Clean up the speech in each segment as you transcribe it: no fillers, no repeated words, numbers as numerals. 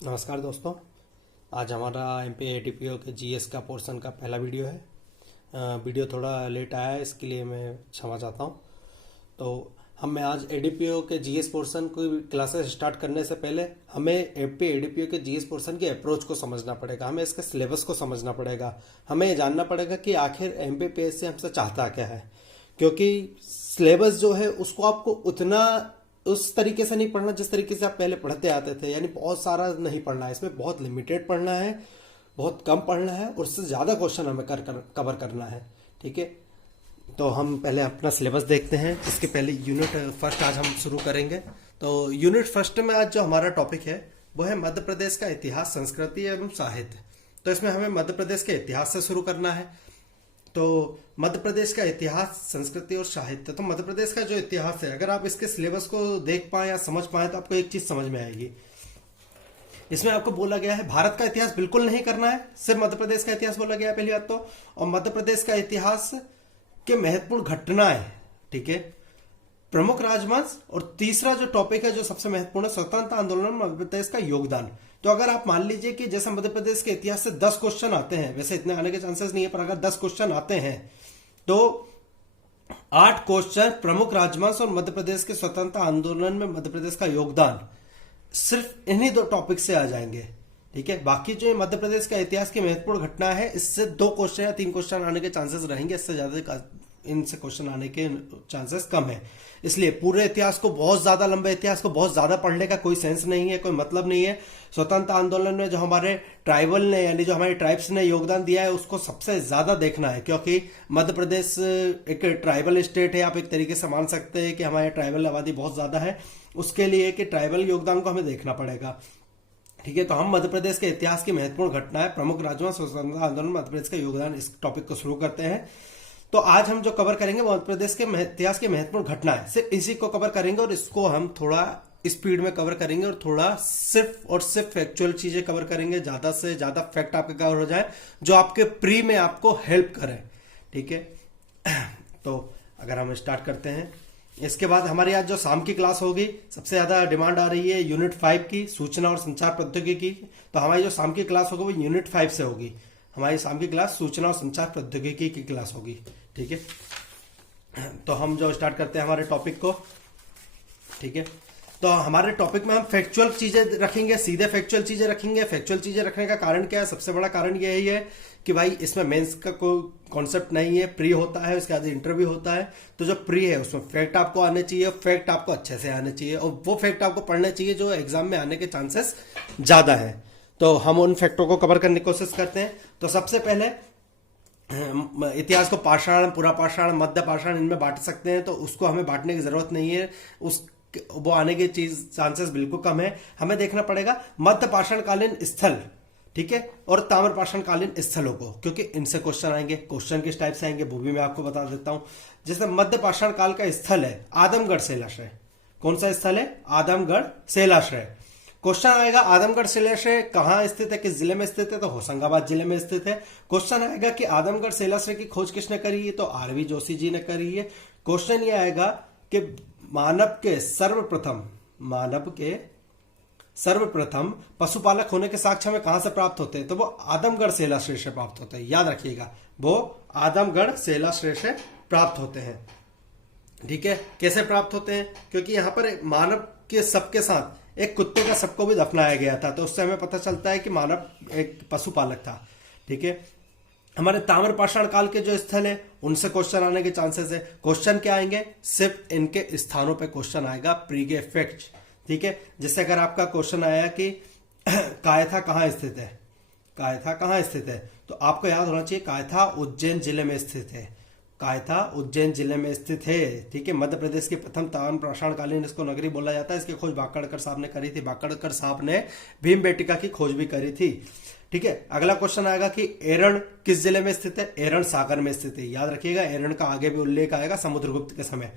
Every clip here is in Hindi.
नमस्कार दोस्तों। आज हमारा एमपी एडीपीओ के जीएस का पोर्शन का पहला वीडियो है। वीडियो थोड़ा लेट आया है, इसके लिए मैं क्षमा चाहता हूँ। तो हमें आज एडीपीओ के जीएस पोर्शन को क्लासेस स्टार्ट करने से पहले हमें एमपी एडीपीओ के जीएस पोर्शन की अप्रोच को समझना पड़ेगा, हमें इसके सिलेबस को समझना पड़ेगा, हमें ये जानना पड़ेगा कि आखिर एमपीपीएससी हमसे चाहता क्या है। क्योंकि सिलेबस जो है उसको आपको उतना उस तरीके से नहीं पढ़ना जिस तरीके से आप पहले पढ़ते आते थे, यानी बहुत सारा नहीं पढ़ना है, इसमें बहुत लिमिटेड पढ़ना है, बहुत कम पढ़ना है और उससे ज़्यादा क्वेश्चन हमें कवर करना है। ठीक है, तो हम पहले अपना सिलेबस देखते हैं। इसके पहले यूनिट फर्स्ट आज हम शुरू करेंगे। तो यूनिट फर्स्ट में आज जो हमारा टॉपिक है वो है मध्य प्रदेश का इतिहास, संस्कृति एवं साहित्य। तो इसमें हमें मध्य प्रदेश के इतिहास से शुरू करना है। तो मध्य प्रदेश का इतिहास, संस्कृति और साहित्य। तो मध्य प्रदेश का जो इतिहास है, अगर आप इसके सिलेबस को देख पाए या समझ पाए तो आपको एक चीज समझ में आएगी। इसमें आपको बोला गया है भारत का इतिहास बिल्कुल नहीं करना है, सिर्फ मध्य प्रदेश का इतिहास बोला गया है पहली बात तो। और मध्य प्रदेश का इतिहास के महत्वपूर्ण घटनाएं, ठीक है, प्रमुख राजवंश, और तीसरा जो टॉपिक है जो सबसे महत्वपूर्ण है, स्वतंत्रता आंदोलन में मध्य प्रदेश का योगदान। तो अगर आप मान लीजिए कि जैसे मध्य प्रदेश के इतिहास से 10 क्वेश्चन आते हैं, वैसे इतने आने के चांसेस नहीं है, पर अगर 10 क्वेश्चन आते हैं तो 8 क्वेश्चन प्रमुख राजवंश और मध्य प्रदेश के स्वतंत्रता आंदोलन में मध्य प्रदेश का योगदान सिर्फ इन्हीं 2 टॉपिक से आ जाएंगे। ठीक है, बाकी जो मध्य प्रदेश का इतिहास की महत्वपूर्ण घटना है, इससे 2 क्वेश्चन या 3 क्वेश्चन आने के चांसेस रहेंगे, इससे ज्यादा इनसे क्वेश्चन आने के चांसेस कम है। इसलिए पूरे इतिहास को, बहुत ज्यादा लंबे इतिहास को बहुत ज्यादा पढ़ने का कोई सेंस नहीं है, कोई मतलब नहीं है। स्वतंत्रता आंदोलन में जो हमारे ट्राइबल ने, यानी जो हमारे ट्राइब्स ने योगदान दिया है, उसको सबसे ज्यादा देखना है। क्योंकि मध्य प्रदेश एक ट्राइबल स्टेट है, आप एक तरीके से मान सकते हैं कि हमारे ट्राइबल आबादी बहुत ज्यादा है, उसके लिए कि ट्राइबल योगदान को हमें देखना पड़ेगा। ठीक है, तो हम मध्य प्रदेश के इतिहास की महत्वपूर्ण घटनाएं, प्रमुख राजवंश, स्वतंत्रता आंदोलन, मध्य प्रदेश का योगदान, इस टॉपिक को शुरू करते हैं। तो आज हम जो कवर करेंगे मध्य प्रदेश के इतिहास की महत्वपूर्ण घटनाएं, सिर्फ इसी को कवर करेंगे और इसको हम थोड़ा स्पीड में कवर करेंगे और थोड़ा सिर्फ और सिर्फ फैक्चुअल चीजें कवर करेंगे, ज्यादा से ज्यादा फैक्ट आपके कवर हो जाए जो आपके प्री में आपको हेल्प करें। ठीक है, तो अगर हम स्टार्ट करते हैं, इसके बाद हमारी आज जो शाम की क्लास होगी, सबसे ज्यादा डिमांड आ रही है यूनिट 5 की, सूचना और संचार प्रौद्योगिकी। तो हमारी जो शाम की क्लास होगी वो यूनिट 5 से होगी। हमारी शाम की क्लास सूचना और संचार प्रौद्योगिकी की क्लास होगी। ठीक है, तो हम जो स्टार्ट करते हैं हमारे टॉपिक को। ठीक है, तो हमारे टॉपिक में हम फैक्चुअल चीजें रखेंगे, सीधे फैक्चुअल चीजें रखेंगे। फैक्चुअल चीजें रखने का कारण क्या है? सबसे बड़ा कारण यही है कि भाई इसमें मेंस का कोई कॉन्सेप्ट नहीं है, प्री होता है, उसके बाद इंटरव्यू होता है। तो जो प्री है उसमें फैक्ट आपको आने चाहिए, फैक्ट आपको अच्छे से आने चाहिए, और वो फैक्ट आपको पढ़ने चाहिए जो एग्जाम में आने के चांसेस ज्यादा है। तो हम उन फैक्टों को कवर करने की कोशिश करते हैं। तो सबसे पहले इतिहास को पाषाण, पूरा पाषाण, मध्य पाषाण, इनमें बांट सकते हैं, तो उसको हमें बांटने की जरूरत नहीं है, उस वो आने के चीज चांसेस बिल्कुल कम है। हमें देखना पड़ेगा मध्य पाषाण कालीन स्थल, ठीक है, और ताम्र पाषाण कालीन स्थलों को, क्योंकि इनसे क्वेश्चन आएंगे। क्वेश्चन किस टाइप से आएंगे वो भी मैं आपको बता देता हूं। जैसे मध्य पाषाण काल का स्थल है आदमगढ़ शैलाश्रय। कौन सा स्थल है? आदमगढ़ शैलाश्रय। क्वेश्चन आएगा आदमगढ़ शैलाश्रय कहाँ स्थित है, किस जिले में स्थित है? तो होशंगाबाद जिले में स्थित है। क्वेश्चन आएगा कि आदमगढ़ शैलाश्रय की खोज किसने करी है? तो आरवी जोशी जी ने करी है। क्वेश्चन ये आएगा कि मानव के सर्वप्रथम पशुपालक होने के साक्ष्य में कहां से प्राप्त होते हैं? तो वो आदमगढ़ शैलाश्रय से प्राप्त होते हैं। याद रखिएगा, वो आदमगढ़ शैलाश्रय से प्राप्त होते हैं। ठीक है, कैसे प्राप्त होते हैं? क्योंकि यहां पर मानव के शव के साथ एक कुत्ते का शव को भी दफनाया गया था, तो उससे हमें पता चलता है कि मानव एक पशुपालक था। ठीक है, हमारे ताम्र पाषाण काल के जो स्थल है उनसे क्वेश्चन आने के चांसेस है। क्वेश्चन क्या आएंगे? सिर्फ इनके स्थानों पे क्वेश्चन आएगा, प्री के फैक्ट। ठीक है, जैसे अगर आपका क्वेश्चन आया कि कायथा कहाँ स्थित है, कायथा कहाँ स्थित है, तो आपको याद होना चाहिए कायथा उज्जैन जिले में स्थित है। कायथा उज्जैन जिले में स्थित है। ठीक है, मध्य प्रदेश की प्रथम ताम्र पाषाण कालीन इसको नगरी बोला जाता है। इसकी खोज बाकड़कर साहब ने करी थी। बाकड़कर साहब ने भीम बेटिका की खोज भी करी थी। ठीक है, अगला क्वेश्चन आएगा कि एरण किस जिले में स्थित है? एरण सागर में स्थित है। याद रखिएगा, एरण का आगे भी उल्लेख आएगा समुद्रगुप्त के समय।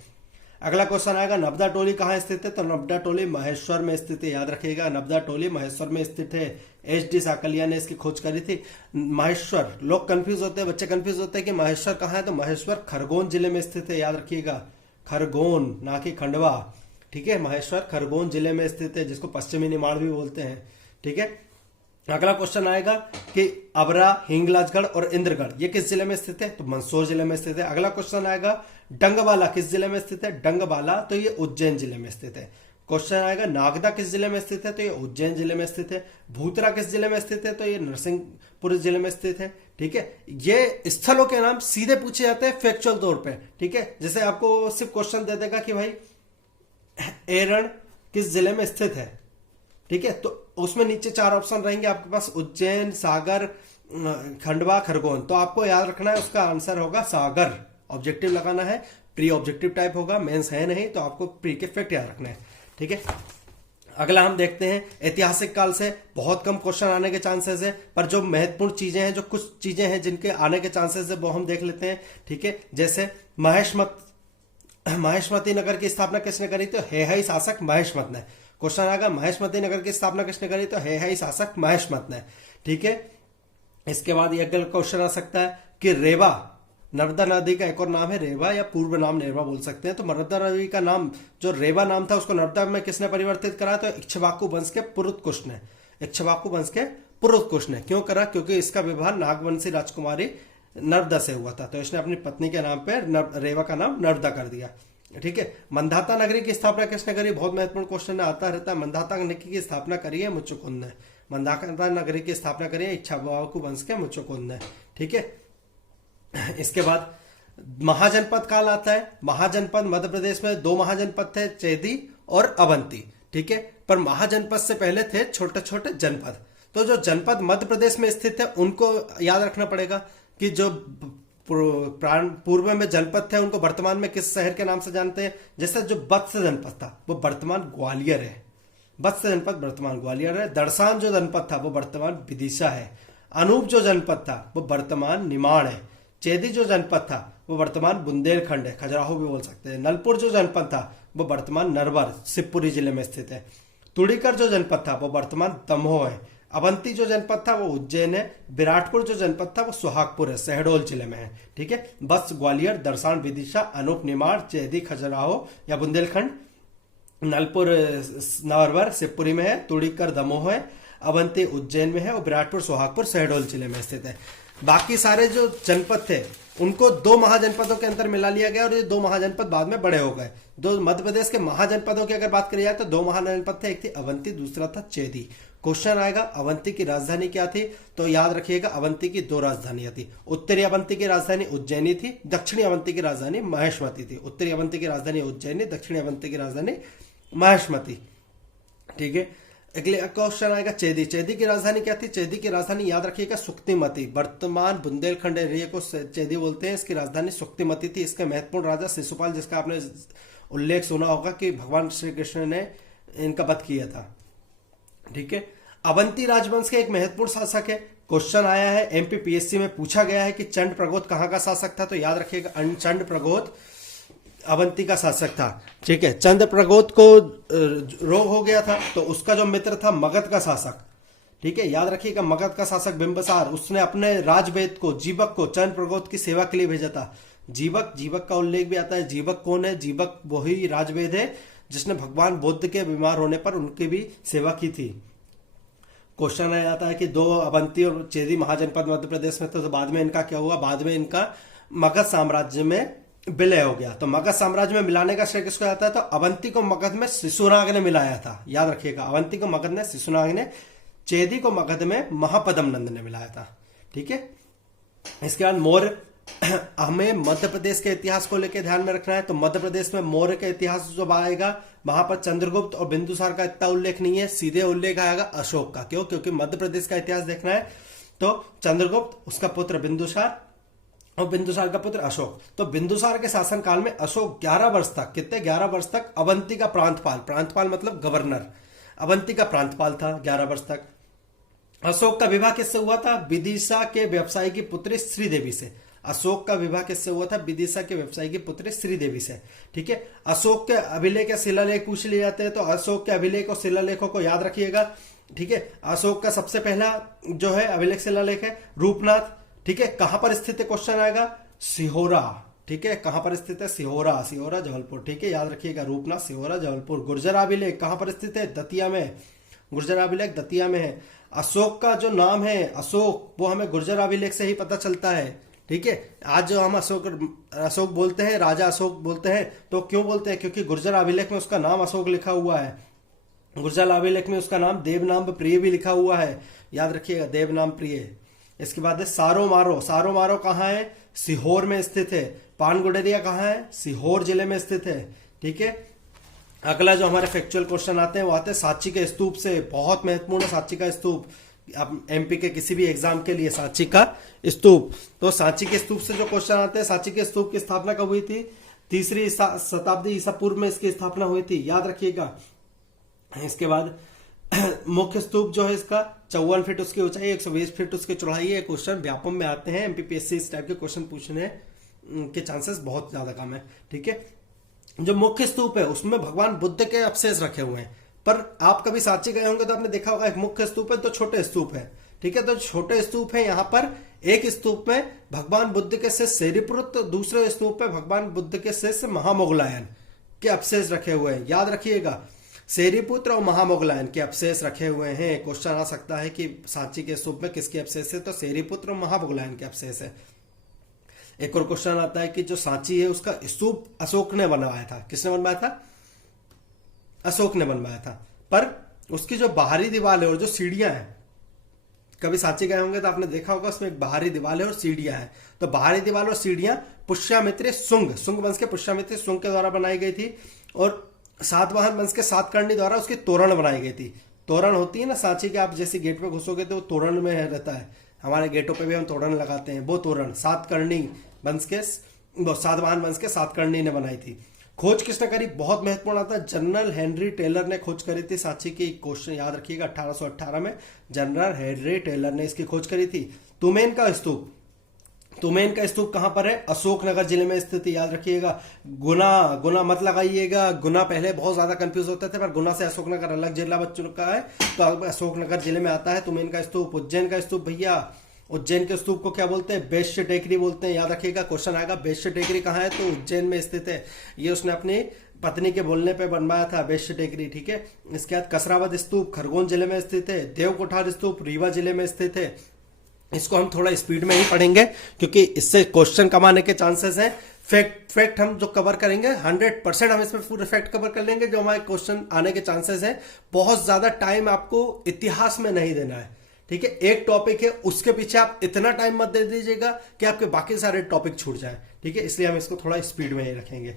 अगला क्वेश्चन आएगा नबदा टोली कहाँ स्थित है? तो नबदा टोली महेश्वर में स्थित है। याद रखिएगा, नबदा टोली महेश्वर में स्थित है। HD साकलिया ने इसकी खोज करी थी। महेश्वर, लोग कंफ्यूज होते हैं, बच्चे कंफ्यूज होते हैं कि महेश्वर कहाँ है? तो महेश्वर खरगोन जिले में स्थित है। याद रखिएगा, खरगोन, ना कि खंडवा। ठीक है, महेश्वर खरगोन जिले में स्थित है, जिसको पश्चिमी निमाड़ भी बोलते हैं। ठीक है। अगला क्वेश्चन आएगा कि अबरा, हिंगलाजगढ़ और इंद्रगढ़ ये किस जिले में स्थित है? तो मंदसौर जिले में स्थित है। अगला क्वेश्चन आएगा डंगबाला किस जिले में स्थित है? डंगबाला तो ये उज्जैन जिले में स्थित है। क्वेश्चन आएगा नागदा किस जिले में स्थित है? तो ये उज्जैन जिले में स्थित है। भूतरा किस जिले में स्थित है? तो ये नरसिंहपुर जिले में स्थित है। ठीक है, ये स्थलों के नाम सीधे पूछे जाते हैं फैक्चुअल तौर पे। ठीक है, जैसे आपको सिर्फ क्वेश्चन दे देगा कि भाई एरण किस जिले में स्थित है। ठीक है, तो उसमें नीचे 4 ऑप्शन रहेंगे आपके पास, उज्जैन, सागर, खंडवा, खरगोन। तो आपको याद रखना है उसका आंसर होगा सागर। ऑब्जेक्टिव लगाना है, प्री ऑब्जेक्टिव टाइप होगा, मेंस है नहीं, तो आपको प्री के फैक्ट याद रखना है। ठीक है, अगला हम देखते हैं ऐतिहासिक काल से बहुत कम क्वेश्चन आने के चांसेस है, पर जो महत्वपूर्ण चीजें हैं, जो कुछ चीजें हैं जिनके आने के चांसेस है वो हम देख लेते हैं। ठीक है, जैसे महेशमती नगर की स्थापना किसने करी? तो हेहई शासक महेशमत ने। क्वेश्चन आएगा महेशमती नगर की स्थापना किसने करी? तो हेहई शासक महेशमत ने। ठीक है, इसके बाद ये क्वेश्चन आ सकता है कि रेवा नर्मदा नदी का एक और नाम है रेवा, या पूर्व नाम रेवा बोल सकते हैं। तो नर्मदा नदी का नाम जो रेवा नाम था उसको नर्मदा में किसने परिवर्तित करा? तो इक्ष्वाकु वंश के पुरुतकुश ने। इक्ष्वाकु वंश के पुरुतकुश ने क्यों करा? क्योंकि इसका विवाह नागवंशी राजकुमारी नर्मदा से हुआ था, तो इसने अपनी पत्नी के नाम पे रेवा का नाम नर्मदा कर दिया। ठीक है, मंधाता नगरी की स्थापना किसने करी? बहुत महत्वपूर्ण क्वेश्चन आता रहता है। मंधाता नगरी की स्थापना करी है मुचुकुंद ने। मंधाता नगरी की स्थापना करी है इक्ष्वाकु वंश के मुचुकुंद ने। ठीक है, इसके बाद महाजनपद काल आता है। महाजनपद मध्य प्रदेश में 2 महाजनपद थे, चेदी और अवंती। ठीक है, पर महाजनपद से पहले थे छोटे छोटे जनपद। तो जो जनपद मध्य प्रदेश में स्थित है उनको याद रखना पड़ेगा कि जो पूर्व में जनपद थे उनको वर्तमान में किस शहर के नाम से जानते हैं। जैसे जो वत्स जनपद था वो वर्तमान ग्वालियर है, वत्स जनपद वर्तमान ग्वालियर है। दरसान जो जनपद था वो वर्तमान विदिशा है। अनूप जो जनपद था वो वर्तमान निमाड़ है। चेदी जो जनपद था वो वर्तमान बुंदेलखंड है, खजुराहो भी बोल सकते हैं। नलपुर जो जनपद था वो वर्तमान नरवर शिवपुरी जिले में स्थित है। तुड़ीकर जो जनपद था वो वर्तमान दमोह है। अवंती जो जनपद था वो उज्जैन है। विराटपुर जो जनपद था वो सुहागपुर है, शहडोल जिले में है। ठीक है, बस ग्वालियर, दरसान, विदिशा, अनूप, निमाड़, चेदी खजुराहो या बुंदेलखंड, नलपुर नरवर शिवपुरी में है, तुड़ीकर दमोह है, अवंती उज्जैन में है और विराटपुर सुहागपुर शहडोल जिले में स्थित है। बाकी सारे जो जनपद थे उनको 2 महाजनपदों के अंदर मिला लिया गया और ये 2 महाजनपद बाद में बड़े हो गए। 2 मध्य प्रदेश के महाजनपदों की अगर बात करी जाए तो 2 महाजनपद थे, एक थी अवंती, दूसरा था चेदी। क्वेश्चन आएगा अवंती की राजधानी क्या थी? तो याद रखिएगा अवंती की 2 राजधानियां थी। उत्तरी अवंती की राजधानी उज्जैनी थी, दक्षिणी अवंती की राजधानी महेशमती थी। उत्तरी अवंती की राजधानी उज्जैनी, दक्षिणी अवंती की राजधानी महेशमती। ठीक है, अगले क्वेश्चन आएगा चेदी। चेदी की राजधानी क्या थी? चेदी की राजधानी याद रखिएगा सुक्तिमती, वर्तमान बुंदेलखंड एरिया को चेदी बोलते हैं। इसकी राजधानी सुक्तिमती थी। इसके महत्वपूर्ण राजा शिशुपाल, जिसका आपने उल्लेख सुना होगा कि भगवान श्री कृष्ण ने इनका वध किया था। ठीक है, अवंती राजवंश के एक महत्वपूर्ण शासक है। क्वेश्चन आया है एमपीपीएससी में, पूछा गया है कि चंड प्रगोत कहां का शासक था? तो याद रखिएगा चंड प्रगोत अवंती का शासक था। ठीक है, चंद्र प्रगोत को रोग हो गया था तो उसका जो मित्र था मगध का शासक, ठीक है, याद रखिएगा मगध का शासक बिंबिसार, उसने अपने राजवेद को, जीवक को चंद्र प्रगोत की सेवा के लिए भेजा था। जीवक का उल्लेख भी आता है। जीवक कौन है? जीवक वही राजवेद है जिसने भगवान बुद्ध के बीमार होने पर उनकी भी सेवा की थी। क्वेश्चन आ जाता है कि 2 अवंती और चेदी महाजनपद मध्य प्रदेश में, तो बाद में इनका क्या हुआ? बाद में इनका मगध साम्राज्य में विलय हो गया। तो मगध साम्राज्य में मिलाने का श्रेय किसको जाता है? तो अवंती को मगध में शिशुनाग ने मिलाया था। याद रखिएगा अवंती को मगध ने शिशुनाग ने, चेदी को मगध में महापद्म नंद ने मिलाया था। ठीक है, इसके बाद मौर्य। हमें मध्य प्रदेश के इतिहास को लेकर ध्यान में रखना है। तो मध्य प्रदेश में मौर्य का इतिहास जो आएगा वहां पर चंद्रगुप्त और बिंदुसार का इतना उल्लेख नहीं है, सीधे उल्लेख आएगा अशोक का। क्यों? क्योंकि मध्य प्रदेश का इतिहास देखना है तो चंद्रगुप्त, उसका पुत्र बिंदुसार और बिंदुसार का पुत्र अशोक। तो बिंदुसार के शासनकाल में अशोक 11 वर्ष तक, कितने 11 वर्ष तक अवंती का प्रांतपाल, प्रांतपाल मतलब गवर्नर, अवंती का प्रांतपाल था 11 वर्ष तक। अशोक का विवाह किससे हुआ था? विदिशा के व्यवसायी की पुत्री श्रीदेवी से। अशोक का विवाह किससे हुआ था? विदिशा के व्यवसायी की पुत्री श्रीदेवी से। ठीक है, अशोक के अभिलेख या शिलालेख पूछ लिए जाते हैं तो अशोक के अभिलेख और शिलालेखों को याद रखिएगा। ठीक है, अशोक का सबसे पहला जो है अभिलेख शिलालेख है रूपनाथ। ठीक है, कहां पर स्थित है? क्वेश्चन आएगा सिहोरा। ठीक है, कहां पर स्थित है? सिहोरा, सिहोरा जबलपुर। ठीक है, याद रखिएगा रूपनाथ, सिहोरा जबलपुर। गुर्जर अभिलेख कहां पर स्थित है? दतिया में। गुर्जर अभिलेख दतिया में है। अशोक का जो नाम है अशोक, वो हमें गुर्जर अभिलेख से ही पता चलता है। ठीक है, आज जो हम अशोक बोलते हैं, राजा अशोक बोलते हैं, तो क्यों बोलते हैं? क्योंकि गुर्जर अभिलेख में उसका नाम अशोक लिखा हुआ है। गुर्जर अभिलेख में उसका नाम देवनाम प्रिय भी लिखा हुआ है, याद रखिएगा, देवनाम प्रिय। इसके बाद है सारो मारो। सारो मारो कहाँ है? सीहोर में स्थित है। पान गुडरिया कहाँ है? सीहोर जिले में स्थित है। ठीक है, अगला जो हमारे फैक्चुअल क्वेश्चन आते हैं वो आते हैं सांची के स्तूप से। बहुत महत्वपूर्ण है सांची का स्तूप, अब एमपी के किसी भी एग्जाम के लिए सांची का स्तूप। तो सांची के स्तूप से जो क्वेश्चन आते हैं, सांची के स्तूप की स्थापना कब हुई थी? 3री शताब्दी ईसा पूर्व में इसकी स्थापना हुई थी, याद रखिएगा। इसके बाद मुख्य स्तूप जो है इसका 54 फीट उसकी ऊंचाई, 120 फीट उसकी चौड़ाई है। क्वेश्चन व्यापम में आते हैं, एमपीपीएससी इस टाइप के क्वेश्चन पूछने के चांसेस बहुत ज्यादा कम है। ठीक है, जो मुख्य स्तूप है उसमें भगवान बुद्ध के अवशेष रखे हुए हैं। पर आप कभी सांची गए होंगे तो आपने देखा होगा एक मुख्य स्तूप है, तो छोटे स्तूप है। ठीक है, तो छोटे स्तूप है, यहाँ पर एक स्तूप में भगवान बुद्ध के शिष्य सेरिपुत्र, दूसरे स्तूप में भगवान बुद्ध के शिष्य महामोगलायन के अवशेष रखे हुए हैं, याद रखिएगा। सेरिपुत्र और महामोगलायन के अवशेष रखे हुए हैं। क्वेश्चन आ सकता है कि सांची के स्तूप में किसके अवशेष है? तो सेरिपुत्र और महामोगलायन के अवशेष है। एक और क्वेश्चन आता है कि जो सांची है उसका स्तूप अशोक ने बनवाया था। किसने बनवाया था? अशोक ने बनवाया था। पर उसकी जो बाहरी दीवार है और जो सीढ़ियां हैं, कभी सांची गए होंगे तो आपने देखा होगा उसमें एक बाहरी दीवार है और सीढ़ियां हैं। तो बाहरी दीवार और सीढ़ियां पुष्यमित्र सुंग वंश के पुष्यमित्र सुंग के द्वारा बनाई गई थी, और सातवाहन वंश के सातकर्णी द्वारा उसकी तोरण बनाई गई थी। तोरण होती है ना सांची के, आप जैसे गेट पे घुसोगे तो तोरण में रहता है, हमारे गेटों पे भी हम तोरण लगाते हैं, वो तोरण सातकर्णी वंश के, सातवाहन वंश के सातकर्णी ने बनाई थी। खोज किसने करी? बहुत महत्वपूर्ण आता है, जनरल हेनरी टेलर ने खोज करी थी सांची की। क्वेश्चन याद रखिएगा, 1818 में जनरल हेनरी टेलर ने इसकी खोज करी थी। तुमेन का स्तूप, तुमेन का स्तूप कहां पर है? अशोकनगर जिले में स्थित है, याद रखिएगा। गुना मत लगाइएगा, गुना पहले बहुत ज्यादा कंफ्यूज होते थे, पर गुना से अशोकनगर अलग जिला बच चुका है, तो अब अशोकनगर जिले में आता है तुमेन का स्तूप। उज्जैन का स्तूप भैया, उज्जैन के स्तूप को क्या बोलते हैं? वैश्य टेकरी बोलते हैं, याद रखिएगा। क्वेश्चन आएगा वैश्य टेकरी कहाँ है? तो उज्जैन में स्थित है। ये उसने अपनी पत्नी के बोलने पे बनवाया था, वैश्य टेकरी। ठीक है, इसके बाद कसरावद स्तूप खरगोन जिले में स्थित है। देवकोठार स्तूप रीवा जिले में स्थित है। इसको हम थोड़ा स्पीड में ही पढ़ेंगे क्योंकि इससे क्वेश्चन कम आने के चांसेस हैं। फैक्ट हम जो कवर करेंगे 100% हम इसमें पूरे फैक्ट कवर कर लेंगे जो हमारे क्वेश्चन आने के चांसेस हैं। बहुत ज्यादा टाइम आपको इतिहास में नहीं देना है। ठीक है, एक टॉपिक है उसके पीछे आप इतना टाइम मत दे दीजिएगा कि आपके बाकी सारे टॉपिक छूट जाए। ठीक है, इसलिए हम इसको थोड़ा स्पीड में ही रखेंगे।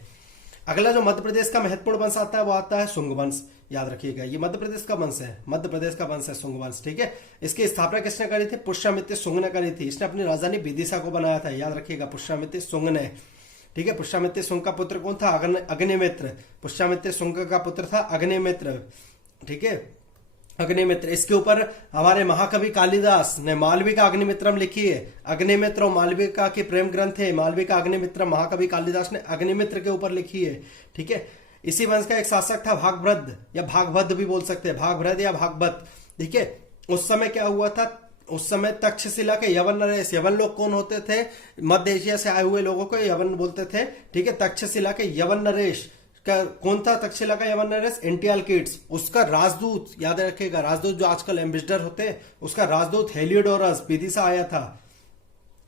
अगला जो मध्य प्रदेश का महत्वपूर्ण वंश आता है वो आता है शुंग वंश, याद रखिएगा। ये मध्य प्रदेश का वंश है, मध्य प्रदेश का वंश है शुंग वंश। ठीक है, इसकी स्थापना किसने करी थी? पुष्यमित्र शुंग ने करी थी। इसने अपनी राजधानी विदिशा को बनाया था, याद रखिएगा, पुष्यमित्र शुंग ने। ठीक है, पुष्यमित्र शुंग का पुत्र कौन था? अग्निमित्र। पुष्यमित्र शुंग का पुत्र था अग्निमित्र। ठीक है, अग्निमित्र। इसके ऊपर हमारे महाकवि कालिदास ने मालविका अग्निमित्रम लिखी है। अग्निमित्र और मालविका के प्रेम ग्रंथ है मालविका अग्निमित्रम, महाकवि कालिदास ने अग्निमित्र के ऊपर लिखी है। ठीक है, इसी वंश का एक शासक था भागभद्र, या भागभद्र भी बोल सकते हैं, भागभद्र या भागवत। ठीक है, उस समय क्या हुआ था? उस समय तक्षशिला के यवन नरेश, यवन लोग कौन होते थे? मध्य एशिया से आए हुए लोगों को यवन बोलते थे। ठीक है, तक्षशिला के यवन नरेश का कौन था? तक्षशिला का यवन नरेश एंटियालकिड्स। उसका राजदूत, याद रखिएगा, राजदूत जो आजकल एम्बेसडर होते हैं, उसका राजदूत हेलियोडोरस विदिशा आया था।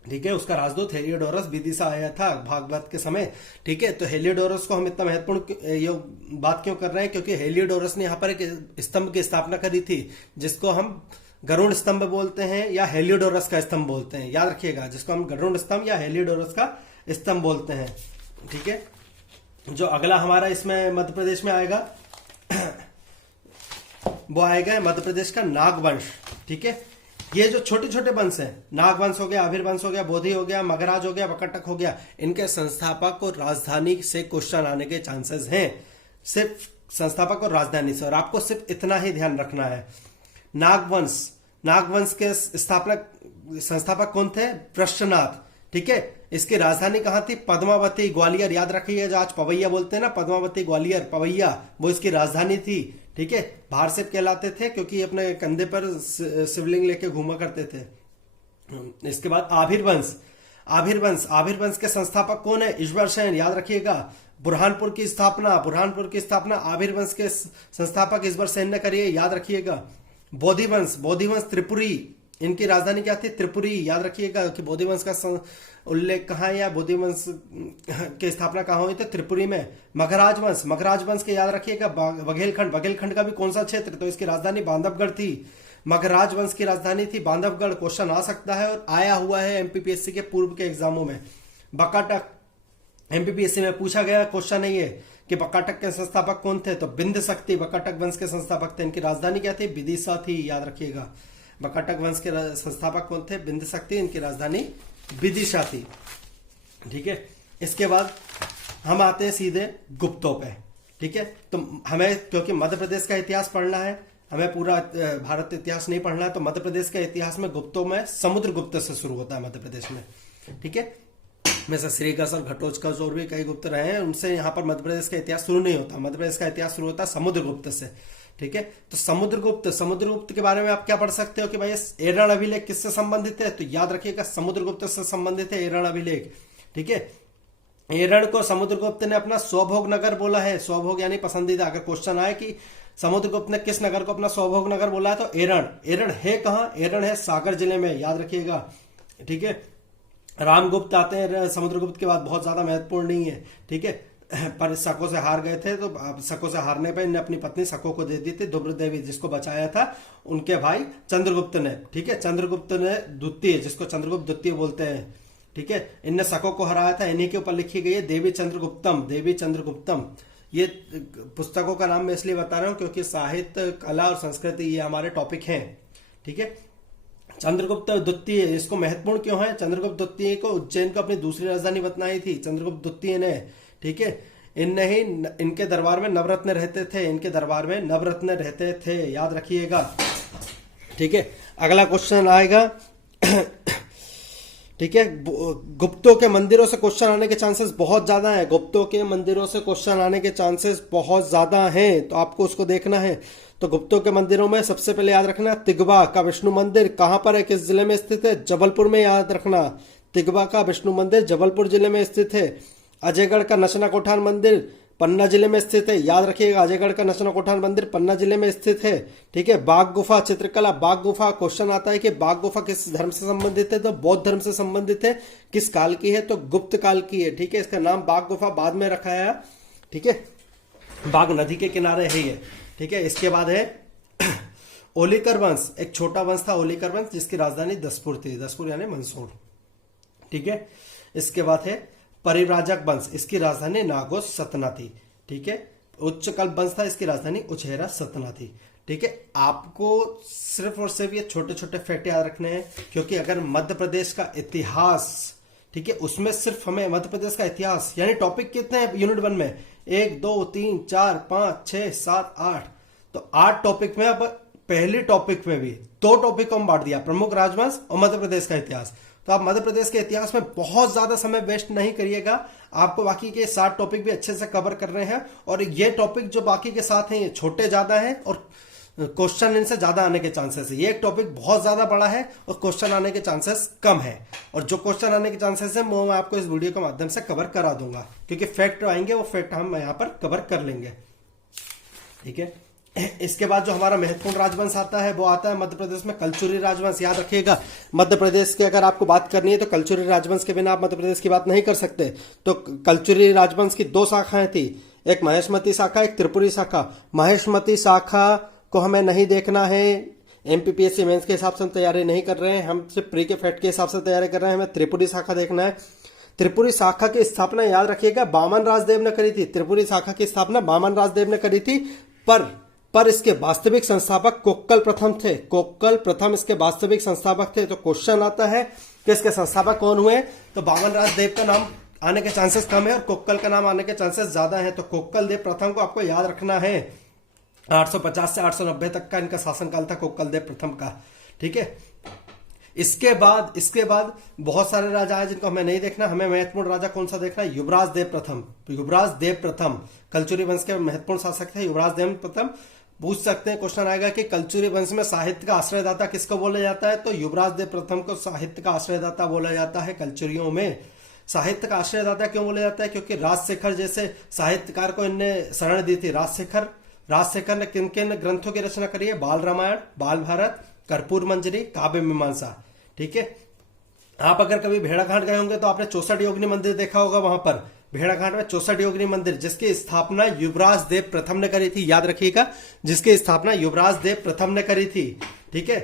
ठीक है, उसका राजदूत हेलियोडोरस विदिशा आया था भागवत के समय। ठीक है, तो हेलियोडोरस को हम इतना महत्वपूर्ण ये बात क्यों कर रहे हैं? क्योंकि हेलियोडोरस ने यहाँ पर एक स्तंभ की स्थापना करी थी जिसको हम गरुड़ स्तंभ बोलते हैं या हेलियोडोरस का स्तंभ बोलते हैं, याद रखिएगा, जिसको हम गरुड़ स्तंभ या हेलियोडोरस का स्तंभ बोलते हैं। ठीक है, जो अगला हमारा इसमें मध्य प्रदेश में आएगा वो आएगा मध्य प्रदेश का नागवंश। ठीक है, ये जो छोटे छोटे वंश हैं, नागवंश हो गया, आभिर वंश हो गया, बोधि हो गया, मगराज हो गया, वकटक हो गया, इनके संस्थापक और राजधानी से क्वेश्चन आने के चांसेस हैं। सिर्फ संस्थापक और राजधानी से, और आपको सिर्फ इतना ही ध्यान रखना है। नागवंश के संस्थापक कौन थे? पृष्ठनाथ। ठीक है, इसकी राजधानी कहां थी? पद्मावती, ग्वालियर। याद रखिए, जो आज पवैया बोलते हैं ना, पद्मावती, ग्वालियर, पवैया, वो इसकी राजधानी थी। ठीक है, बाहर से कहलाते थे क्योंकि अपने कंधे पर शिवलिंग लेके घूमा करते थे। इसके बाद आभिर वंश। आभिर वंश के संस्थापक कौन है? ईश्वर सेन, याद रखिएगा। बुरहानपुर की स्थापना आभिर वंश के संस्थापक ईश्वर सेन ने करी है, याद रखिएगा। बोधि वंश त्रिपुरी, इनकी राजधानी क्या थी? त्रिपुरी, याद रखिएगा कि बोधि वंश का उल्लेख कहाँ है या बोधि वंश की स्थापना कहाँ हुई थी? त्रिपुरी में। मगराज वंश के याद रखिएगा बघेलखंड का भी कौन सा क्षेत्र? तो इसकी राजधानी बांधवगढ़ थी। मगराज वंश की राजधानी थी बांधवगढ़। क्वेश्चन आ सकता है और आया हुआ है एमपीपीएससी के पूर्व के एग्जामों में। बकाटक, एमपीपीएससी में पूछा गया क्वेश्चन है ये कि बकाटक के संस्थापक कौन थे? तो बिंद शक्ति बकाटक वंश के संस्थापक थे। इनकी राजधानी क्या थी? विदिशा थी, याद रखिएगा। बकाटक वंश के संस्थापक कौन थे? बिंद शक्ति, इनकी राजधानी विदिशा थी। ठीक है, इसके बाद हम आते हैं सीधे गुप्तों पे। ठीक है, तो हमें क्योंकि मध्य प्रदेश का इतिहास पढ़ना है, हमें पूरा भारत इतिहास नहीं पढ़ना है, तो मध्य प्रदेश के इतिहास में गुप्तों में समुद्रगुप्त से शुरू होता है मध्य प्रदेश में। ठीक है, वैसे श्रीगस और घटोत्कच और भी कई गुप्त रहे हैं, उनसे यहाँ पर मध्य प्रदेश का इतिहास शुरू नहीं होता। मध्य प्रदेश का इतिहास शुरू होता है समुद्रगुप्त से। ठीक है, तो समुद्रगुप्त के बारे में आप क्या पढ़ सकते हो कि भाई एरण अभिलेख किससे संबंधित है? तो याद रखिएगा समुद्रगुप्त से संबंधित है एरण अभिलेख। ठीक है, एरण को समुद्रगुप्त ने अपना स्वभोग नगर बोला है। स्वभोग यानी पसंदीदा। अगर क्वेश्चन आए कि समुद्रगुप्त ने किस नगर को अपना स्वभोग नगर बोला है, तो एरण है कहाँ? एरण है सागर जिले में, याद रखिएगा। ठीक है, रामगुप्त आते हैं समुद्रगुप्त के बाद, बहुत ज्यादा महत्वपूर्ण नहीं है। ठीक है, पर शकों से हार गए थे, तो शकों से हारने पर इन्हें अपनी पत्नी शकों को दे दी थी, धुब्र देवी, जिसको बचाया था उनके भाई चंद्रगुप्त ने। ठीक है, चंद्रगुप्त ने द्वितीय, जिसको चंद्रगुप्त द्वितीय बोलते हैं। ठीक है, इनने शकों को हराया था। इन्हीं के ऊपर लिखी गई है देवी चंद्रगुप्तम। ये पुस्तकों का नाम मैं इसलिए बता रहा हूं क्योंकि साहित्य, कला और संस्कृति ये हमारे टॉपिक हैं। ठीक है, चंद्रगुप्त द्वितीय, इसको महत्वपूर्ण क्यों है? चंद्रगुप्त द्वितीय को उज्जैन को अपनी दूसरी राजधानी बताई थी चंद्रगुप्त द्वितीय ने। ठीक है, इनके दरबार में नवरत्न रहते थे, याद रखिएगा। ठीक है, अगला क्वेश्चन आएगा। ठीक है, गुप्तों के मंदिरों से क्वेश्चन आने के चांसेस बहुत ज्यादा हैं। गुप्तों के मंदिरों से क्वेश्चन आने के चांसेस बहुत ज्यादा हैं, तो आपको उसको देखना है। तो गुप्तों के मंदिरों में सबसे पहले याद रखना तिगवा का विष्णु मंदिर कहां पर है, किस जिले में स्थित है? जबलपुर में, याद रखना। तिगवा का विष्णु मंदिर जबलपुर जिले में स्थित है। अजयगढ़ का नचना कोठार मंदिर पन्ना जिले में स्थित है, याद रखिएगा। अजयगढ़ का नचना कोठार मंदिर पन्ना जिले में स्थित है। ठीक है, बाघ गुफा चित्रकला, बाघ गुफा, क्वेश्चन आता है कि बाघ गुफा किस धर्म से संबंधित है? तो बौद्ध धर्म से संबंधित है। किस काल की है? तो गुप्त काल की है। ठीक है, इसका नाम बाघ गुफा बाद में रखा है। ठीक है, बाघ नदी के किनारे है ये। ठीक है, इसके बाद है ओलिकर वंश, एक छोटा वंश था ओलिकर वंश, जिसकी राजधानी दसपुर थी, दसपुर यानी मंदसौर। ठीक है, इसके बाद है परिव्राजक वंश, इसकी राजधानी नागौर सतना थी। ठीक है, उच्चकल्प वंश था, इसकी राजधानी उछेरा सतना थी। ठीक है, आपको सिर्फ और सिर्फ ये छोटे छोटे फैक्ट याद रखने हैं, क्योंकि अगर मध्य प्रदेश का इतिहास, ठीक है, उसमें सिर्फ हमें मध्य प्रदेश का इतिहास, यानी टॉपिक कितने हैं यूनिट 1 में? 1 2 3 4 5 6 7 8, तो 8 टॉपिक में। अब पहली टॉपिक में भी 2 टॉपिक को हम बांट दिया, प्रमुख राजवंश और मध्य प्रदेश का इतिहास। तो आप मध्य प्रदेश के इतिहास में बहुत ज्यादा समय वेस्ट नहीं करिएगा, आपको बाकी के 7 टॉपिक भी अच्छे से कवर कर रहे हैं। और ये टॉपिक जो बाकी के साथ हैं ये छोटे ज्यादा हैं और क्वेश्चन इनसे ज्यादा आने के चांसेस है। ये एक टॉपिक बहुत ज्यादा बड़ा है और क्वेश्चन आने के चांसेस कम है, और जो क्वेश्चन आने के चांसेस है वो मैं आपको इस वीडियो के माध्यम से कवर करा दूंगा, क्योंकि फैक्ट आएंगे वो फैक्ट हम यहाँ पर कवर कर लेंगे। ठीक है, इसके बाद जो हमारा महत्वपूर्ण राजवंश आता है वो आता है मध्य प्रदेश में कलचुरी राजवंश। याद रखिएगा, मध्य प्रदेश की अगर आपको बात करनी है तो कलचुरी राजवंश के बिना आप मध्य प्रदेश की बात नहीं कर सकते। तो कलचुरी राजवंश की 2 शाखाएं थी, एक महेशमती शाखा, एक त्रिपुरी शाखा। महेशमती शाखा को हमें नहीं देखना है, एमपीपीएससी मेंस के हिसाब से हम तैयारी नहीं कर रहे हैं, हम सिर्फ प्री के फैक्ट के हिसाब से तैयारी कर रहे हैं। हमें त्रिपुरी शाखा देखना है। त्रिपुरी शाखा की स्थापना याद रखिएगा बामन राजदेव ने करी थी। त्रिपुरी शाखा की स्थापना बामन राजदेव ने करी थी, पर इसके वास्तविक संस्थापक कोक्कल प्रथम थे। कोक्कल प्रथम इसके वास्तविक संस्थापक थे। तो क्वेश्चन आता है कि इसके संस्थापक कौन हुए? तो बामन राजदेव का नाम आने के चांसेस कम है और कोक्कल का नाम आने के चांसेस ज्यादा है। तो कोक्कल देव प्रथम को आपको याद रखना है। 850 से 890 तक का इनका शासनकाल था कोक्कल देव प्रथम का। ठीक है, इसके बाद बहुत सारे राजा हैं जिनको हमें नहीं देखना। हमें महत्वपूर्ण राजा कौन सा देखना है? युवराज देव प्रथम। तो युवराज देव प्रथम कलचुरी वंश के महत्वपूर्ण शासक थे। युवराज देव प्रथम पूछ सकते हैं, क्वेश्चन आएगा कि कलचुरी वंश में साहित्य का आश्रयदाता किसको बोला जाता है, तो युवराज देव प्रथम को साहित्य का आश्रयदाता बोला जाता है कलचुरियों में। साहित्य का आश्रयदाता क्यों बोला जाता है, क्योंकि राजशेखर जैसे साहित्यकार को इनने शरण दी थी। राजशेखर ने किन किन ग्रंथों की रचना करी है, बाल रामायण, बाल भारत, कर्पूर मंजरी, काव्य मीमांसा। ठीक है, आप अगर कभी भेड़ाघाट गए होंगे तो आपने 64 योगिनी मंदिर देखा होगा। वहां पर भेड़ाघाट में 64 योगिनी मंदिर, जिसकी स्थापना युवराज देव प्रथम ने करी थी, याद रखिएगा, जिसकी स्थापना युवराज देव प्रथम ने करी थी। ठीक है,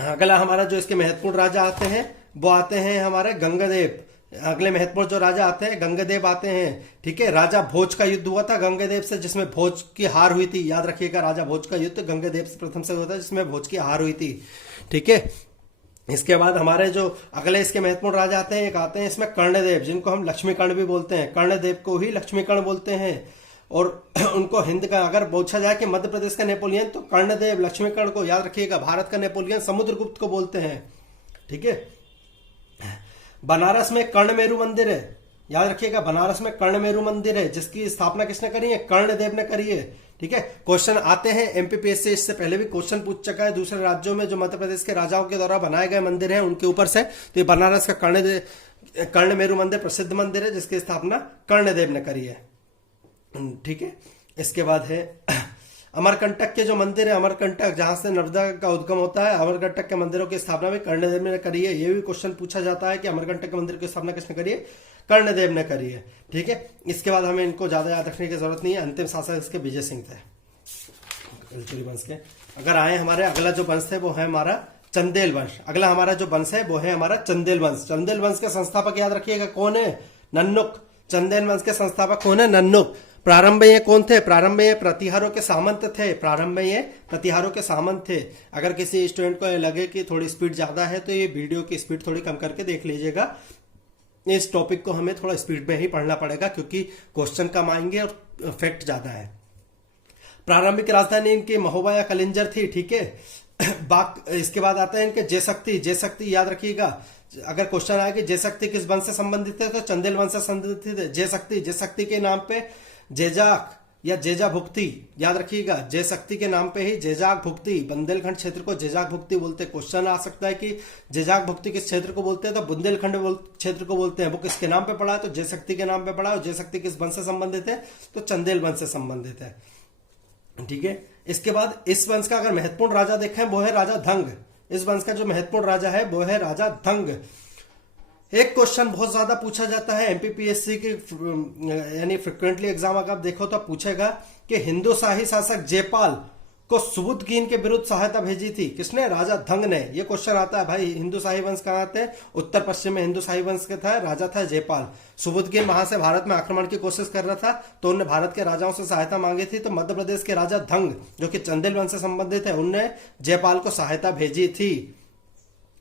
अगला हमारा जो इसके महत्वपूर्ण राजा आते हैं वो आते हैं हमारे गंगादेव। अगले महत्वपूर्ण जो राजा आते हैं गंगादेव आते हैं। ठीक है, राजा भोज का युद्ध हुआ था गंगादेव से, जिसमें भोज की हार हुई थी। याद रखिएगा, राजा भोज का युद्ध गंगादेव से प्रथम से हुआ था, जिसमें भोज की हार हुई थी। ठीक है, इसके बाद हमारे जो अगले इसके महत्वपूर्ण राजा आते हैं, एक आते हैं इसमें कर्णदेव, जिनको हम लक्ष्मीकर्ण भी बोलते हैं। कर्णदेव को ही लक्ष्मीकर्ण बोलते हैं। और उनको हिंद का अगर पूछा जाए कि मध्य प्रदेश का नेपोलियन, तो कर्णदेव लक्ष्मीकर्ण को याद रखिएगा। भारत का नेपोलियन समुद्रगुप्त को बोलते हैं। ठीक है, बनारस में कर्णमेरु मंदिर है, याद रखिएगा, बनारस में कर्णमेरु मंदिर है, जिसकी स्थापना किसने करी है, कर्णदेव ने करी है। ठीक है, क्वेश्चन आते हैं एमपीपीएस से, इससे पहले भी क्वेश्चन पूछ चुका है दूसरे राज्यों में जो मध्य प्रदेश के राजाओं के द्वारा बनाए गए मंदिर हैं उनके ऊपर से। तो ये बनारस का कर्णमेरु मंदिर प्रसिद्ध मंदिर है, जिसकी स्थापना कर्णदेव ने करी है। ठीक है, इसके बाद है अमरकंटक के जो मंदिर है, अमरकंटक जहां से नर्मदा का उद्गम होता है, अमरकंटक के मंदिरों की स्थापना भी कर्णदेव ने करी है। ये भी क्वेश्चन पूछा जाता है कि अमरकंटक के मंदिर की स्थापना किसने करी है, कर्णदेव ने करी है। ठीक है, इसके बाद हमें इनको ज्यादा याद रखने की जरूरत नहीं है। अंतिम शासक इसके विजय सिंह थे कलचुरी वंश के। अगर आए हमारे अगला जो वंश है वो है हमारा चंदेल वंश। अगला हमारा जो वंश है वो है हमारा चंदेल वंश। चंदेल वंश के संस्थापक याद रखिएगा कौन है, नन्नुक। चंदेल वंश के संस्थापक कौन है, नन्नुक। प्रारंभ में ये कौन थे, प्रारंभ में ये प्रतिहारों के सामंत थे। प्रारंभ में ये प्रतिहारों के सामंत थे। अगर किसी स्टूडेंट को लगे कि थोड़ी स्पीड ज्यादा है तो ये वीडियो की स्पीड थोड़ी कम करके देख लीजिएगा। इस टॉपिक को हमें थोड़ा स्पीड में ही पढ़ना पड़ेगा क्योंकि क्वेश्चन कम आएंगे और फैक्ट ज्यादा है। प्रारंभिक राजधानी इनकी महोबा या कलिंजर थी। ठीक है, इसके बाद आता है इनके जयशक्ति। जयशक्ति याद रखिएगा, अगर क्वेश्चन आया कि जयशक्ति किस वंश से संबंधित थे तो चंदेल वंश से संबंधित थे। जयशक्ति के नाम पे जेजाक या जेजा भुक्ति याद रखिएगा। जयशक्ति के नाम पे ही जेजाक भुक्ति, बुंदेलखंड क्षेत्र को जेजाक भुक्ति बोलते हैं। क्वेश्चन आ सकता है कि जेजाक भुक्ति किस क्षेत्र को बोलते हैं, तो बुंदेलखंड क्षेत्र को बोलते हैं। वो किसके नाम पे पड़ा है, तो जयशक्ति के नाम पे पड़ा है। और जयशक्ति किस वंश से संबंधित है, तो चंदेल वंश से संबंधित है। ठीक है, इसके बाद इस वंश का अगर महत्वपूर्ण राजा देखें वो है राजा धंग। इस वंश का जो महत्वपूर्ण राजा है वो है राजा धंग। एक क्वेश्चन बहुत ज्यादा पूछा जाता है एमपीपीएससी की, यानी फ्रिक्वेंटली एग्जाम अगर आप देखो तो पूछेगा कि हिंदू शाही शासक जयपाल को सुबुद्धगीन के विरुद्ध सहायता भेजी थी किसने, राजा धंग ने। ये क्वेश्चन आता है भाई हिंदू शाही वंश कहाँ थे, उत्तर पश्चिम में हिंदू शाही वंश के था, राजा था जयपाल। सुबुद्धगीन वहां से भारत में आक्रमण की कोशिश कर रहा था तो उन्होंने भारत के राजाओं से सहायता मांगी थी। तो मध्य प्रदेश के राजा धंग जो कि चंदेल वंश से संबंधित है, उनने जयपाल को सहायता भेजी थी।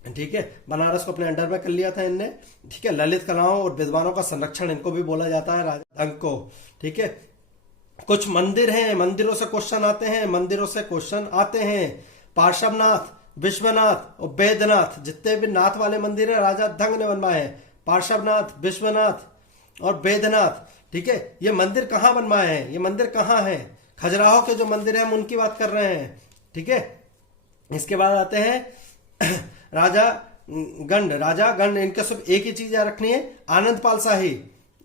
ठीक है, बनारस को अपने अंडर में कर लिया था इनने। ठीक है, ललित कलाओं और विद्वानों का संरक्षण इनको भी बोला जाता है राजा धंग को। ठीक है, कुछ मंदिर हैं, मंदिरों से क्वेश्चन आते हैं, मंदिरों से क्वेश्चन आते हैं। पार्श्वनाथ, विश्वनाथ और वैद्यनाथ, जितने भी नाथ वाले मंदिर है राजा धंग ने बनवाए हैं। पार्श्वनाथ, विश्वनाथ और वैद्यनाथ। ठीक है, ये मंदिर कहाँ बनवाए हैं, ये मंदिर कहाँ हैं, खजुराहो के जो मंदिर है हम उनकी बात कर रहे हैं। ठीक है, इसके बाद आते हैं राजा गण। इनके सब एक ही चीज याद रखनी है, आनंदपाल शाही।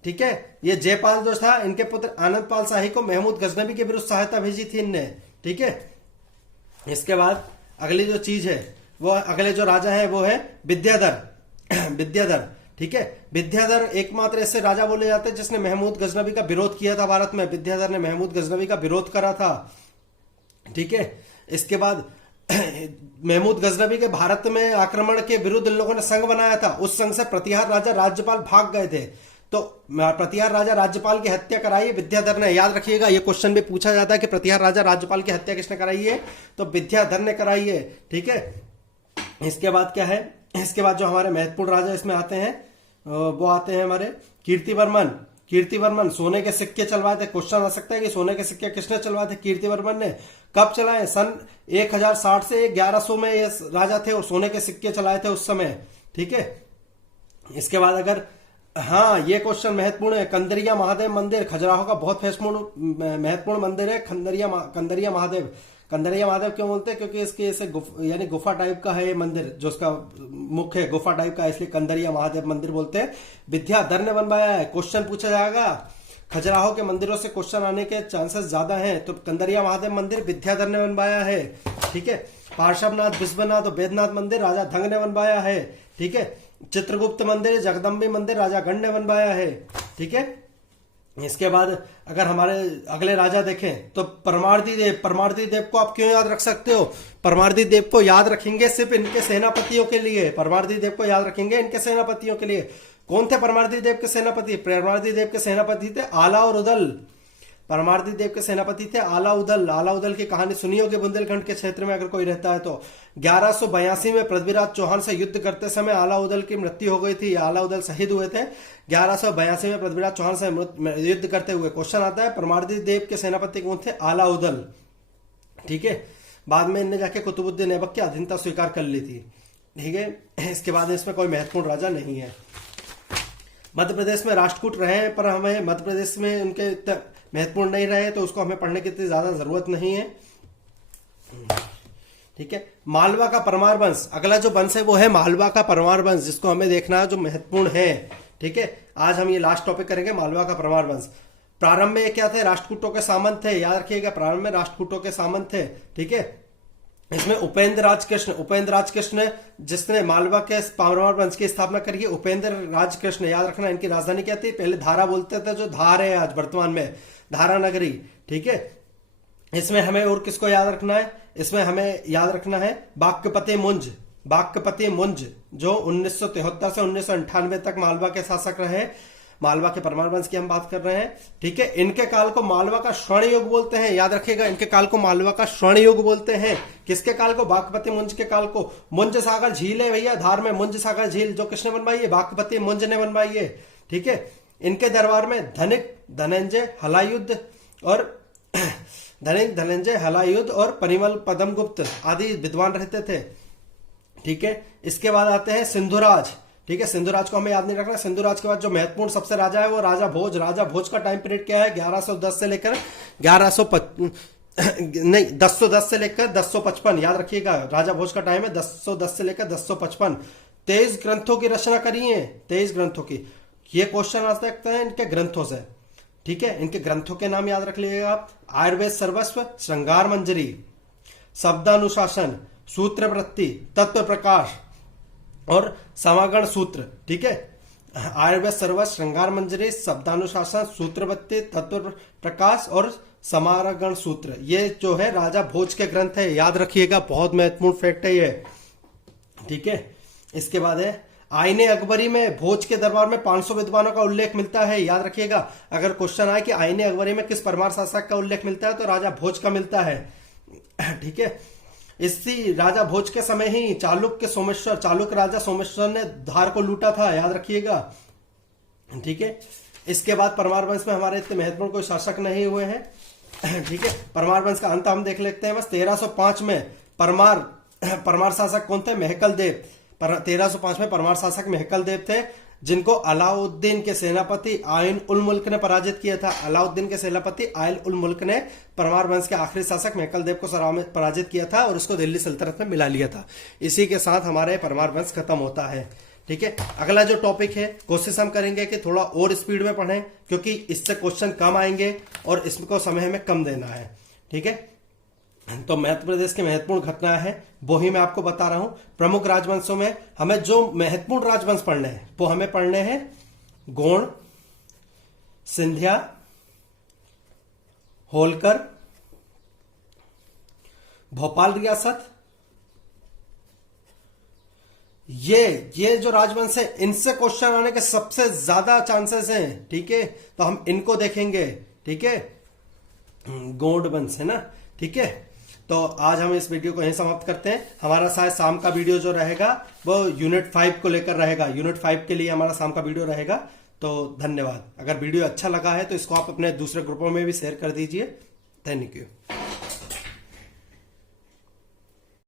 ठीक है, ये जयपाल जो था इनके पुत्र आनंदपाल शाही को महमूद गजनबी के विरुद्ध सहायता भेजी थी इनने। ठीक है, इसके बाद अगली जो चीज है वो अगले जो राजा है वो है विद्याधर। ठीक है, विद्याधर एकमात्र ऐसे राजा बोले जाते हैं जिसने महमूद गजनबी का विरोध किया था भारत में। विद्याधर ने महमूद गजनबी का विरोध करा था। ठीक है, इसके बाद महमूद गजनबी के भारत में आक्रमण के विरुद्ध इन लोगों ने संघ बनाया था। उस संघ से प्रतिहार राजा राज्यपाल भाग गए थे तो प्रतिहार राजा राज्यपाल की हत्या कराई विद्याधर ने। याद रखिएगा, ये क्वेश्चन भी पूछा जाता है कि प्रतिहार राजा राज्यपाल की हत्या किसने कराई है, तो विद्याधर ने कराई है। ठीक है, इसके बाद क्या है, इसके बाद जो हमारे महत्वपूर्ण राजा इसमें आते हैं वो आते हैं हमारे कीर्तिवर्मन। सोने के सिक्के चलवाए थे। क्वेश्चन आ सकता है कि सोने के सिक्के किसने चलवाए थे, कीर्तिवर्मन ने। कब चलाए, सन 1060 से 1100 में ये राजा थे और सोने के सिक्के चलाए थे उस समय। ठीक है, इसके बाद अगर हाँ, ये क्वेश्चन महत्वपूर्ण है। कंदरिया महादेव मंदिर खजुराहो का बहुत महत्वपूर्ण मंदिर है। कंदरिया महादेव। कंदरिया महादेव क्यों बोलते हैं? क्योंकि इसके ऐसे यानी गुफा टाइप का है ये मंदिर, जो उसका मुख है गुफा टाइप का है, इसलिए कंदरिया महादेव मंदिर बोलते हैं। विद्याधर ने बनवाया है। क्वेश्चन पूछा जाएगा, खजुराहो के मंदिरों से क्वेश्चन आने के चांसेस ज्यादा हैं, तो कंदरिया महादेव मंदिर विद्याधर ने बनवाया है। ठीक है। पार्श्वनाथ, विश्वनाथ और बैद्यनाथ मंदिर राजा धंग ने बनवाया है। ठीक है। चित्रगुप्त मंदिर, जगदम्बी मंदिर राजा गण ने बनवाया है। ठीक है। इसके बाद अगर हमारे अगले राजा देखें तो परमार्दी देव। परमार्दी देव को आप क्यों याद रख सकते हो? परमार्दी देव को याद रखेंगे सिर्फ इनके सेनापतियों के लिए। परमार्दी देव को याद रखेंगे इनके सेनापतियों के लिए। कौन थे परमार्दी देव के सेनापति? परमार्दी देव के सेनापति थे आला और उदल। परमार्दी देव के सेनापति थे आला उदल। आला उदल की कहानी सुनी होगी बुंदेलखंड के क्षेत्र में अगर कोई रहता है तो। 1182 में पृथ्वीराज चौहान से युद्ध करते समय आला उदल की मृत्यु हो गई थी। आला उदल शहीद हुए थे 1182 में पृथ्वीराज चौहान से युद्ध करते हुए। क्वेश्चन आता है परमार्दी देव के सेनापति कौन थे? आला उदल। ठीक है। बाद में इनने जाके कुतुबुद्दीन ऐबक की अधीनता स्वीकार कर ली थी। ठीक है। इसके बाद इसमें कोई महत्वपूर्ण राजा नहीं है। मध्य प्रदेश में राष्ट्रकूट रहे हैं, पर हमें मध्य प्रदेश में उनके महत्वपूर्ण नहीं रहे, तो उसको हमें पढ़ने की इतनी ज्यादा जरूरत नहीं है। ठीक है। मालवा का परमार वंश। अगला जो वंश है वो है मालवा का परमार वंश, जिसको हमें देखना है, जो महत्वपूर्ण है। ठीक है। आज हम ये लास्ट टॉपिक करेंगे, मालवा का परमार वंश। प्रारंभ में क्या थे? राष्ट्रकूटों के सामंत थे। याद रखिएगा, प्रारंभ में राष्ट्रकूटों के सामंत थे। ठीक है। इसमें उपेंद्र राज कृष्ण जिसने मालवा के परमार वंश की स्थापना करी है, उपेंद्र राज कृष्ण। याद रखना, इनकी राजधानी क्या थी? पहले धारा बोलते थे, जो धार है आज वर्तमान में, धारा नगरी। ठीक है। इसमें हमें और किसको याद रखना है? इसमें हमें याद रखना है बाक्यपति मुंज। बाक्यपति मुंज जो 1973 से 1998 तक मालवा के शासक रहे। मालवा के परमार वंश की हम बात कर रहे हैं। ठीक है। इनके काल को मालवा का स्वर्ण युग बोलते हैं। याद रखिएगा, इनके काल को मालवा का स्वर्ण युग बोलते हैं। किसके काल को? बागपति मुंज के काल को। मुंज सागर झील है भैया, धार में मुंज सागर झील, जो किसने बनवाई है? बागपति मुंज ने बनवाई है। ठीक है। इनके दरबार में धनिक, धनंजय, हलायुद्ध और परिमल पदमगुप्त आदि विद्वान रहते थे। ठीक है। इसके बाद आते हैं सिंधुराज। ठीक है। सिंधुराज को हमें याद नहीं रखना। सिंधुराज के बाद जो महत्वपूर्ण सबसे राजा है वो राजा भोज। राजा भोज का टाइम पीरियड क्या है? 1110 से लेकर 1010 से लेकर 1055। याद रखिएगा, राजा भोज का टाइम है 1010 से लेकर 1055। 23 ग्रंथों की रचना करी है। 23 ग्रंथों की। ये क्वेश्चन आ सकता है इनके ग्रंथों से। ठीक है। इनके ग्रंथों के नाम याद रख लीजिएगा आप। आयुर्वेद सर्वस्व, श्रृंगार मंजरी, शब्दानुशासन, सूत्रवृत्ति, तत्व प्रकाश और समागम सूत्र। ठीक है। आयुर्वेद सर्वस्व, श्रृंगार मंजरी, शब्दानुशासन, सूत्रवृत्ति, तत्व प्रकाश और समागम सूत्र, ये जो है राजा भोज के ग्रंथ है। याद रखिएगा, बहुत महत्वपूर्ण फैक्ट है ये। ठीक है। इसके बाद है आईने अकबरी में भोज के दरबार में 500 विद्वानों का उल्लेख मिलता है। याद रखिएगा, अगर क्वेश्चन आए कि आईने अकबरी में किस परमार शासक का उल्लेख मिलता है, तो राजा भोज का मिलता है। ठीक है। इसी राजा भोज के समय ही चालुक्य राजा सोमेश्वर ने धार को लूटा था। याद रखिएगा। ठीक है। इसके बाद परमार वंश में हमारे इतने महत्वपूर्ण कोई शासक नहीं हुए हैं। ठीक है। परमार वंश का अंत हम देख लेते हैं बस। 1305 में परमार शासक कौन थे? महकल देव। 1305 में परमार शासक महकल देव थे, जिनको अलाउद्दीन के सेनापति आइन उल मुल्क ने पराजित किया था। अलाउद्दीन के सेनापति आइन उल मुल्क ने परमार वंश के आखिरी शासक महकल देव को सराव में पराजित किया था और उसको दिल्ली सल्तनत में मिला लिया था। इसी के साथ हमारे परमार वंश खत्म होता है। ठीक है। अगला जो टॉपिक है, कोशिश हम करेंगे कि थोड़ा और स्पीड में पढ़ें, क्योंकि इससे क्वेश्चन कम आएंगे और इसको समय हमें कम देना है। ठीक है। तो मध्य प्रदेश की महत्वपूर्ण घटना है वो ही मैं आपको बता रहा हूं। प्रमुख राजवंशों में हमें जो महत्वपूर्ण राजवंश पढ़ने हैं वो हमें पढ़ने हैं गोंड, सिंधिया, होलकर, भोपाल रियासत। ये जो राजवंश है, इनसे क्वेश्चन आने के सबसे ज्यादा चांसेस हैं। ठीक है। तो हम इनको देखेंगे। ठीक है। गोंड वंश है ना। ठीक है। तो आज हम इस वीडियो को यहीं समाप्त करते हैं। हमारा शायद शाम का वीडियो जो रहेगा वो यूनिट 5 को लेकर रहेगा। यूनिट 5 के लिए हमारा शाम का वीडियो रहेगा। तो धन्यवाद। अगर वीडियो अच्छा लगा है तो इसको आप अपने दूसरे ग्रुपों में भी शेयर कर दीजिए। Thank you.